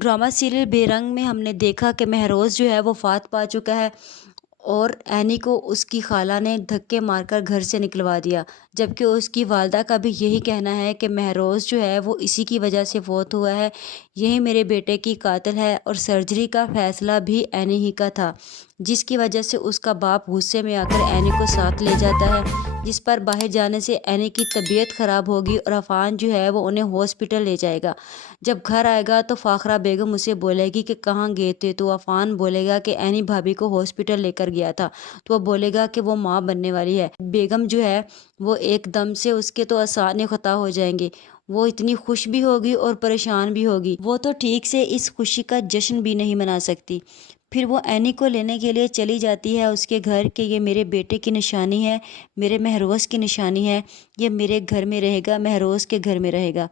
Drama serial बेरंग में हमने देखा कि महरोज़ जो है वो फात पा चुका है और एनी को उसकी खाला ने धक्के मारकर घर से निकलवा दिया, जबकि उसकी वालदा का भी यही कहना है कि महरोज़ जो है वो इसी की वजह से फौत हुआ है, यही मेरे बेटे की कातिल है और सर्जरी का फ़ैसला भी एनी ही का था, जिसकी वजह से उसका बाप गुस्से में आकर एनी को साथ ले जाता है, जिस पर बाहर जाने से एनी की तबीयत ख़राब होगी और अफ़ान जो है वो उन्हें हॉस्पिटल ले जाएगा। जब घर आएगा तो फ़ाखरा बेगम उसे बोलेगी कि कहाँ गए थे, तो अफ़ान बोलेगा कि एनी भाभी को हॉस्पिटल लेकर गया था, तो वो बोलेगा कि वो माँ बनने वाली है। बेगम जो है वो एकदम से उसके तो आसानी ख़ता हो जाएंगे, वो इतनी खुश भी होगी और परेशान भी होगी, वो तो ठीक से इस खुशी का जश्न भी नहीं मना सकती। फिर वो एनी को लेने के लिए चली जाती है उसके घर कि ये मेरे बेटे की निशानी है, मेरे महरोज़ की निशानी है, ये मेरे घर में रहेगा, महरोज़ के घर में रहेगा।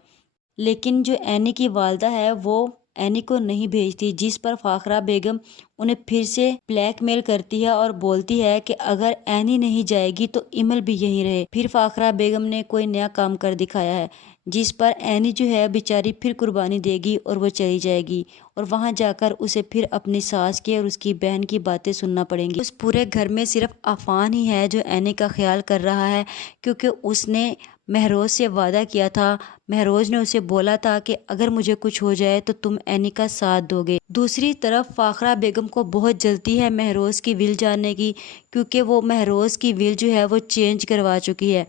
लेकिन जो एनी की वालदा है वो एनी को नहीं भेजती, जिस पर फ़ाखरा बेगम उन्हें फिर से ब्लैकमेल करती है और बोलती है कि अगर एनी नहीं जाएगी तो इमल भी यहीं रहे। फिर फ़ाखरा बेगम ने कोई नया काम कर दिखाया है, जिस पर एनी जो है बेचारी फिर कुर्बानी देगी और वो चली जाएगी और वहाँ जाकर उसे फिर अपनी सास की और उसकी बहन की बातें सुनना पड़ेंगी। उस पूरे घर में सिर्फ अफ़ान ही है जो एनी का ख्याल कर रहा है, क्योंकि उसने महरोज़ से वादा किया था, महरोज़ ने उसे बोला था कि अगर मुझे कुछ हो जाए तो तुम एनी का साथ दोगे। दूसरी तरफ फ़ाखरा बेगम को बहुत जल्दी है महरोज़ की विल जानने की, क्योंकि वो महरोज़ की विल जो है वो चेंज करवा चुकी है,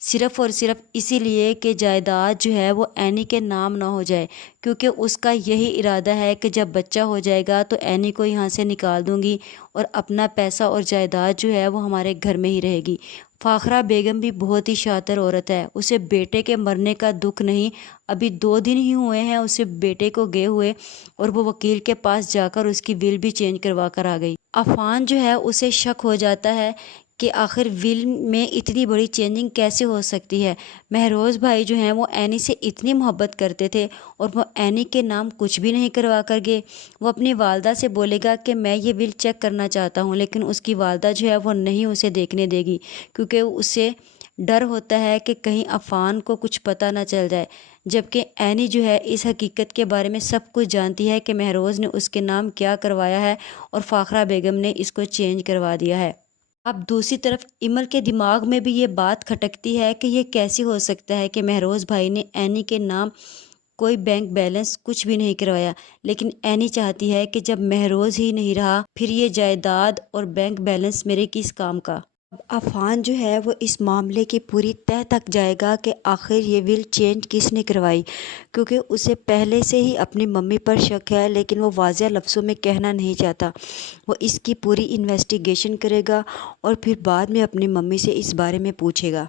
सिर्फ़ और सिर्फ इसीलिए कि जायदाद जो है वो एनी के नाम ना हो जाए, क्योंकि उसका यही इरादा है कि जब बच्चा हो जाएगा तो एनी को यहाँ से निकाल दूँगी और अपना पैसा और जायदाद जो है वो हमारे घर में ही रहेगी। फ़ाखरा बेगम भी बहुत ही शातिर औरत है, उसे बेटे के मरने का दुख नहीं, अभी 2 दिन ही हुए हैं उसे बेटे को गए हुए और वो वकील के पास जाकर उसकी विल भी चेंज करवा कर आ गई। अफ़ान जो है उसे शक हो जाता है कि आखिर विल में इतनी बड़ी चेंजिंग कैसे हो सकती है। महरोज़ भाई जो हैं वो एनी से इतनी मोहब्बत करते थे और वो एनी के नाम कुछ भी नहीं करवा कर गए। वो अपनी वालदा से बोलेगा कि मैं ये विल चेक करना चाहता हूँ, लेकिन उसकी वालदा जो है वो नहीं उसे देखने देगी, क्योंकि उसे डर होता है कि कहीं अफ़ान को कुछ पता ना चल जाए। जबकि एनी जो है इस हकीकत के बारे में सब कुछ जानती है कि महरोज़ ने उसके नाम क्या करवाया है और फ़ाखरा बेगम ने इसको चेंज करवा दिया है। अब दूसरी तरफ इमल के दिमाग में भी ये बात खटकती है कि ये कैसे हो सकता है कि महरोज़ भाई ने एनी के नाम कोई बैंक बैलेंस कुछ भी नहीं करवाया, लेकिन एनी चाहती है कि जब महरोज़ ही नहीं रहा फिर ये जायदाद और बैंक बैलेंस मेरे किस काम का। अब अफ़ान जो है वो इस मामले की पूरी तह तक जाएगा कि आखिर ये विल चेंज किसने करवाई, क्योंकि उसे पहले से ही अपनी मम्मी पर शक है, लेकिन वो वाज़ेह लफ्ज़ों में कहना नहीं चाहता। वो इसकी पूरी इन्वेस्टिगेशन करेगा और फिर बाद में अपनी मम्मी से इस बारे में पूछेगा।